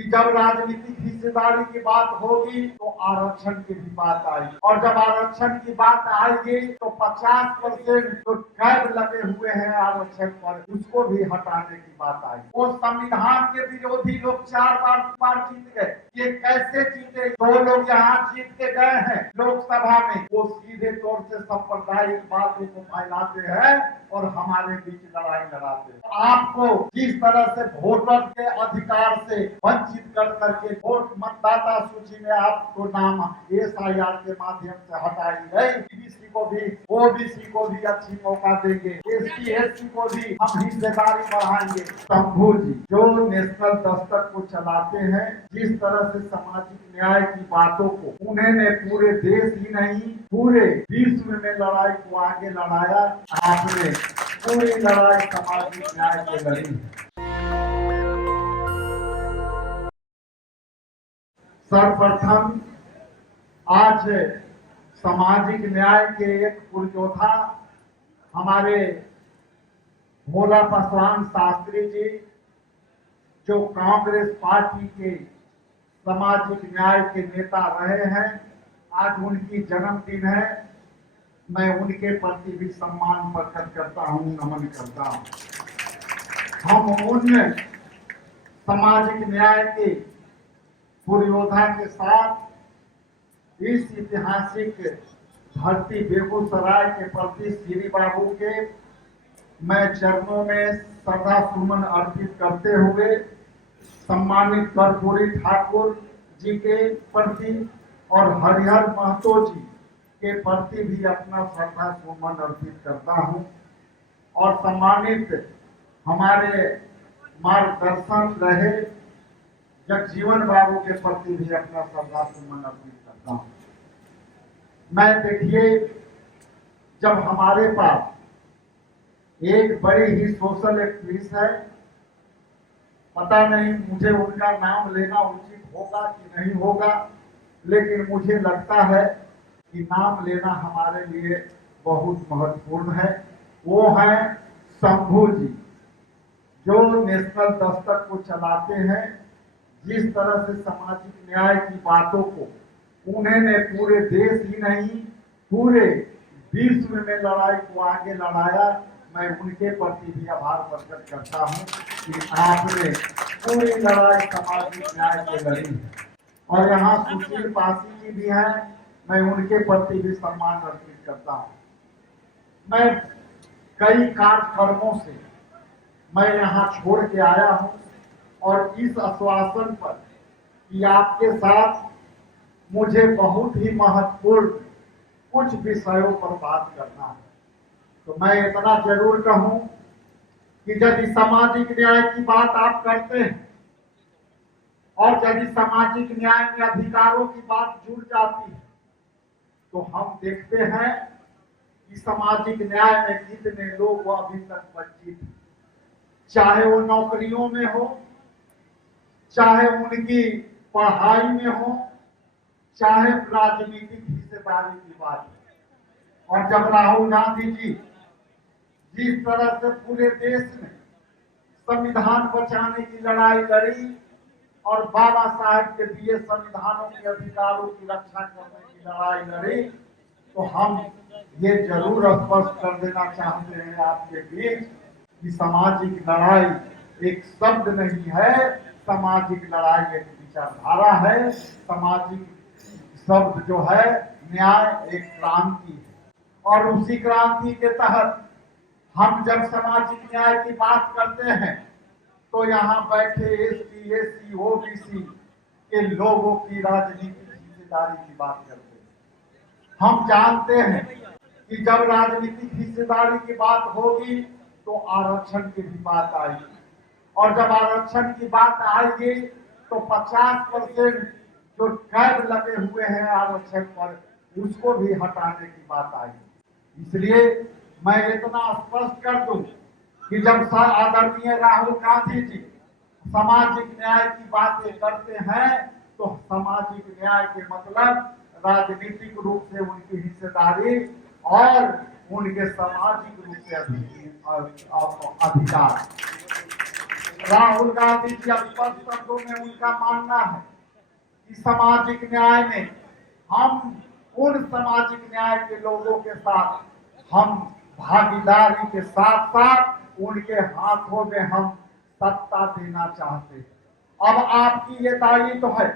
कि जब राजनीतिक हिस्सेदारी की बात होगी तो आरक्षण की भी बात आई, और जब आरक्षण की बात आएगी तो 50% जो कैद लगे हुए हैं आरक्षण पर, उसको भी हटाने की बात आई। वो संविधान के विरोधी लोग 4 बार जीत गए। ये कैसे जीते? 2 लोग यहाँ जीत के गए हैं लोकसभा में, वो सीधे तौर से सांप्रदायिक बातों को फैलाते हैं और हमारे बीच लड़ाई लड़ाते हैं। आपको जिस तरह से वोटर के अधिकार से वंचित कर करके वोट मतदाता सूची में आपको नाम SIR के माध्यम से हटाई गई, BC को भी, OBC को भी अच्छी मौका देंगे, SC SC को भी हम हिस्सेदारी बढ़ाएंगे। शंभू जी जो नेशनल दस्तक को चलाते हैं, जिस तरह से सामाजिक न्याय की बातों को उन्होंने पूरे देश ही नहीं पूरे विश्व में लड़ाई को आगे लड़ाया, आपने पूरी लड़ाई सामाजिक न्याय की लड़ी। सर्वप्रथम आज सामाजिक न्याय के एक पुरजोधा हमारे भोला पासवान शास्त्री जी, जो कांग्रेस पार्टी के सामाजिक न्याय के नेता रहे हैं, आज उनकी जन्मदिन है। मैं उनके प्रति भी सम्मान प्रकट करता हूं, नमन करता हूं। हम उन सामाजिक न्याय के पुरयोधा के साथ इस ऐतिहासिक धरती बेगूसराय के प्रति श्री बाबू के मैं चरणों में श्रद्धा सुमन अर्पित करते हुए सम्मानित कर्पूरी ठाकुर जी के प्रति और हरिहर महतो जी के प्रति भी अपना श्रद्धा सुमन अर्पित करता हूं, और सम्मानित हमारे मार्गदर्शन रहे जगजीवन बाबू के प्रति भी अपना श्रद्धा सुमन अर्पित करता हूं। मैं देखिए, जब हमारे पास एक बड़ी ही सोशल एक्टिविस्ट है, पता नहीं मुझे उनका नाम लेना उचित होगा कि नहीं होगा, लेकिन मुझे लगता है कि नाम लेना हमारे लिए बहुत महत्वपूर्ण है। वो हैं शंभू जी, जो नेशनल दस्तक को चलाते हैं। जिस तरह से सामाजिक न्याय की बातों को उन्होंने पूरे देश ही नहीं पूरे विश्व में लड़ाई को आगे लड़ाया, मैं उनके प्रति भी आभार प्रकट करता हूं कि आपने पूरी लड़ाई सामाजिक न्याय की लड़ी है। और यहाँ सुशील पासी जी भी हैं, मैं उनके प्रति भी सम्मान अर्पित करता हूँ। मैं कई कार्यक्रमों से मैं यहाँ छोड़ के आया हूँ, और इस आश्वासन पर कि आपके साथ मुझे बहुत ही महत्वपूर्ण कुछ विषयों पर बात करना है, तो मैं इतना जरूर कहूं कि यदि सामाजिक न्याय की बात आप करते हैं और यदि सामाजिक न्याय में अधिकारों की बात जुड़ जाती है, तो हम देखते हैं कि सामाजिक न्याय में कितने लोग अभी तक वंचित हैं, चाहे वो नौकरियों में हो, चाहे उनकी पढ़ाई में हो, चाहे राजनीतिक हिस्सेदारी की बात हो। और जब राहुल गांधी जी जिस तरह से पूरे देश में संविधान बचाने की लड़ाई लड़ी और बाबा साहेब के दिए संविधानों के अधिकारों की रक्षा करने की लड़ाई लड़ी, तो हम ये जरूर स्पष्ट कर देना चाहते हैं आपके बीच कि सामाजिक लड़ाई एक शब्द नहीं है, सामाजिक लड़ाई एक विचारधारा है। सामाजिक शब्द जो है न्याय एक क्रांति है, और उसी क्रांति के तहत हम जब सामाजिक न्याय की बात करते हैं तो यहाँ बैठे ST SC OBC के लोगों की राजनीतिक हिस्सेदारी की बात करते हैं। हम जानते हैं कि जब राजनीतिक हिस्सेदारी की बात होगी तो आरक्षण की भी बात आएगी, और जब आरक्षण की बात आएगी तो 50% जो कैद लगे हुए हैं आरक्षण पर, उसको भी हटाने की बात आएगी। इसलिए मैं इतना स्पष्ट कर दूं कि जब आदरणीय राहुल गांधी जी सामाजिक न्याय की बातें करते हैं तो सामाजिक न्याय के मतलब राजनीतिक रूप से उनकी हिस्सेदारी और उनके सामाजिक रूप से अधिकार। राहुल गांधी जी स्पष्ट शब्दों में उनका मानना है कि सामाजिक न्याय में हम उन सामाजिक न्याय के लोगों के साथ हम भागीदारी के साथ साथ उनके हाथों में हम सत्ता देना चाहते हैं। अब आपकी ये दायित्व तो है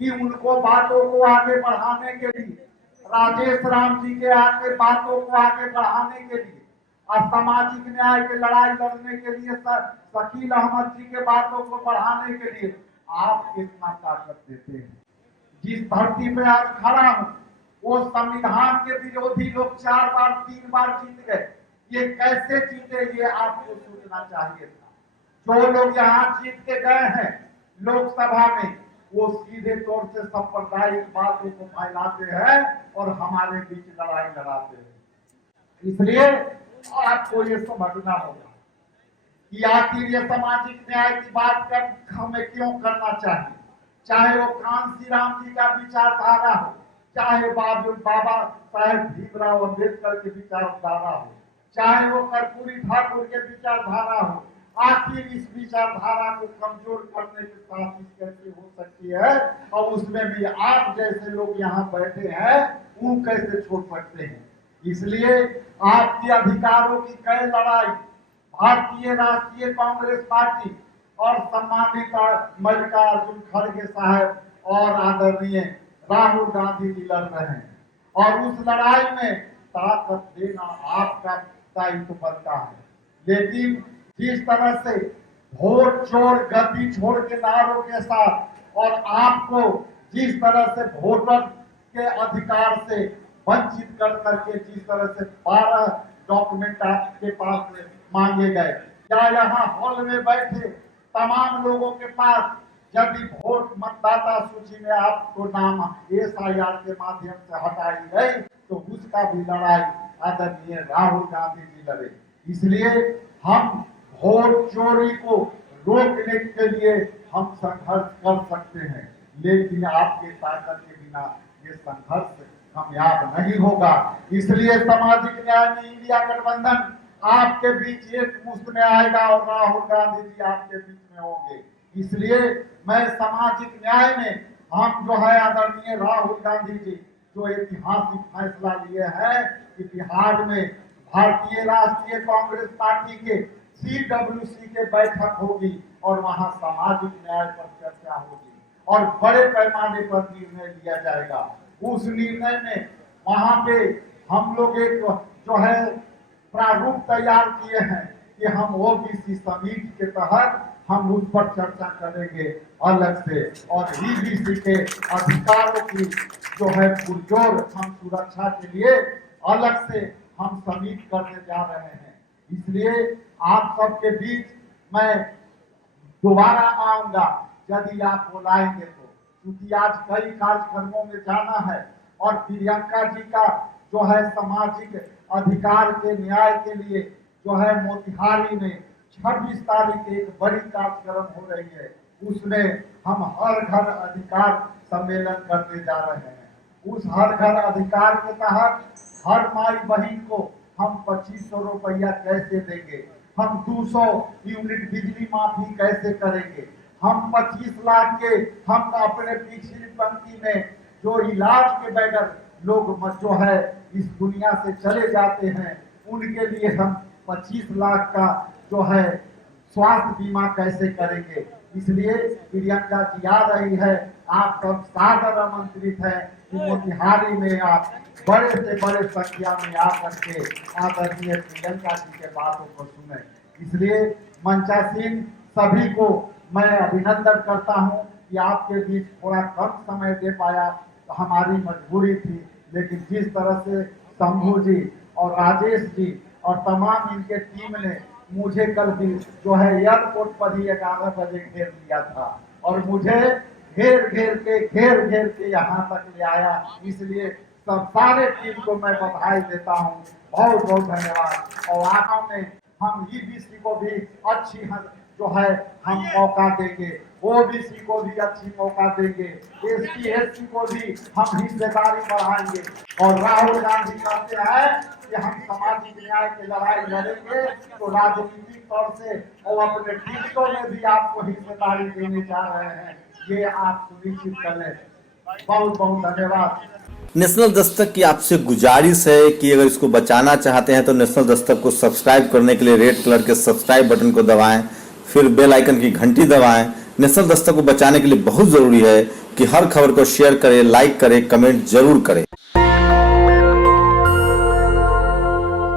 कि उनको बातों को आगे बढ़ाने के लिए, राजेश राम जी के आगे बातों को आगे बढ़ाने के लिए और सामाजिक न्याय की लड़ाई लड़ने के लिए शकील अहमद जी के बातों को बढ़ाने के लिए आप कितना ताकत देते हैं। जिस धरती पे आज खड़ा हूं वो संविधान के विरोधी लोग 4 बार 3 बार जीत गए। ये कैसे जीते ये आपको सोचना चाहिए था। जो लोग यहाँ जीत के गए हैं लोकसभा में वो सीधे तौर से सांप्रदायिक बातों को फैलाते हैं और हमारे बीच लड़ाई लड़ाते हैं। इसलिए आपको ये समझना होगा कि आखिर ये सामाजिक न्याय की बात कर हमें क्यों करना चाहिए। चाहे वो कांसी राम जी का विचारधारा हो, चाहे बाबा साहेब भीमराव अम्बेडकर के विचारधारा हो, चाहे वो कर्पूरी ठाकुर के विचारधारा हो, आखिर इस विचारधारा को कमजोर करने के साथ कैसे हो सकती है और उसमें भी आप जैसे लोग यहाँ बैठे हैं वो कैसे छोड़ सकते हैं। इसलिए आपके अधिकारों की कई लड़ाई भारतीय राष्ट्रीय कांग्रेस पार्टी और सम्मानित मल्लिकार्जुन खड़गे साहब और आदरणीय राहुल गांधी जी लड़ रहे हैं और उस लड़ाई में ताकत देना आपका दायित्व बनता है। लेकिन जिस तरह से वोट चोर गद्दी छोड़ के नारों के साथ और आपको जिस तरह से वोटर के अधिकार से वंचित कर करके जिस तरह से 12 डॉक्यूमेंट आपके पास मांगे गए, क्या यहाँ हॉल में बैठे तमाम लोगों के पास यदि वोट मतदाता सूची में आपको नाम SIR के माध्यम से हटाई गई तो उसका भी लड़ाई आदरणीय राहुल गांधी जी लड़े। इसलिए हम वोट चोरी को रोकने के लिए हम संघर्ष कर सकते हैं, लेकिन आपके ताकत के बिना ये संघर्ष कामयाब नहीं होगा। इसलिए सामाजिक न्याय में इंडिया गठबंधन आपके बीच एक मुश्त में आएगा और राहुल गांधी जी आपके बीच में होंगे। इसलिए मैं सामाजिक न्याय में हम जो है आदरणीय राहुल गांधी जी जो ऐतिहासिक फैसला लिए हैं कि बिहार में भारतीय राष्ट्रीय कांग्रेस पार्टी के CWC के बैठक होगी और वहां सामाजिक न्याय पर चर्चा होगी और बड़े पैमाने पर निर्णय लिया जाएगा। उस निर्णय में वहां पे हम लोग एक जो है प्रारूप तैयार किए हैं कि हम OBC समिति के तहत हम उस पर चर्चा करेंगे अलग से और EBC के अधिकारों की जो है पुरजोर हम सुरक्षा के लिए अलग से हम समिति करने जा रहे हैं। इसलिए आप सबके बीच मैं दोबारा आऊंगा यदि आप बुलाएंगे तो, क्योंकि आज कई कार्यक्रमों में जाना है और प्रियंका जी का जो है सामाजिक अधिकार के न्याय के लिए जो है मोतिहारी में 26 तारीख एक बड़ी कार्यक्रम हो रही है, उसमें हम हर घर अधिकार सम्मेलन करने जा रहे हैं। उस हर घर अधिकार के तहत हर माई बहन को हम 2500 रुपया कैसे देंगे, हम 200 यूनिट बिजली माफी कैसे करेंगे, हम 25 लाख के हम अपने पिछली पंक्ति में जो इलाज के बगैर लोग जो है इस दुनिया से चले जाते हैं उनके लिए हम 25 लाख का जो है स्वास्थ्य बीमा कैसे करेंगे। इसलिए प्रियंका जी आ रही है, आप सब सादर आमंत्रित है कि मोतिहारी में आप बड़े से बड़े संख्या में आकर के आदरणीय प्रियंका जी के बातों को सुने। इसलिए मंचासीन सभी को मैं अभिनंदन करता हूं कि आपके बीच थोड़ा कम समय दे पाया, तो हमारी मजबूरी थी, लेकिन जिस तरह से शंभू जी और राजेश जी और तमाम इनके टीम ने मुझे कल भी जो है एयरपोर्ट पर ही 11 बजे घेर लिया था और मुझे घेर घेर के यहाँ तक ले आया। इसलिए सब सारे टीम को मैं बधाई देता हूँ, बहुत बहुत धन्यवाद। और आगे में हम EBC को भी अच्छी जो है हम मौका देंगे ओबीसी को भी अच्छी मौका देंगे, एसटी एससी को भी हम हिस्सेदारी बढ़ाएंगे। और राहुल गांधी कहते हैं कि हम सामाजिक न्याय की लड़ाई लड़ेंगे, तो राजनीतिक तौर से और अपने टिकटों में भी आपको हिस्सेदारी देने जा रहे हैं, ये आप सुनिश्चित कर लें। बहुत बहुत धन्यवाद। नेशनल दस्तक की आपसे गुजारिश है कि अगर इसको बचाना चाहते हैं तो नेशनल दस्तक को सब्सक्राइब करने के लिए रेड कलर के सब्सक्राइब बटन को दबाएं, फिर बेल आइकन की घंटी दबाएं। नेशनल दस्तक को बचाने के लिए बहुत जरूरी है कि हर खबर को शेयर करें, लाइक करें, कमेंट जरूर करें।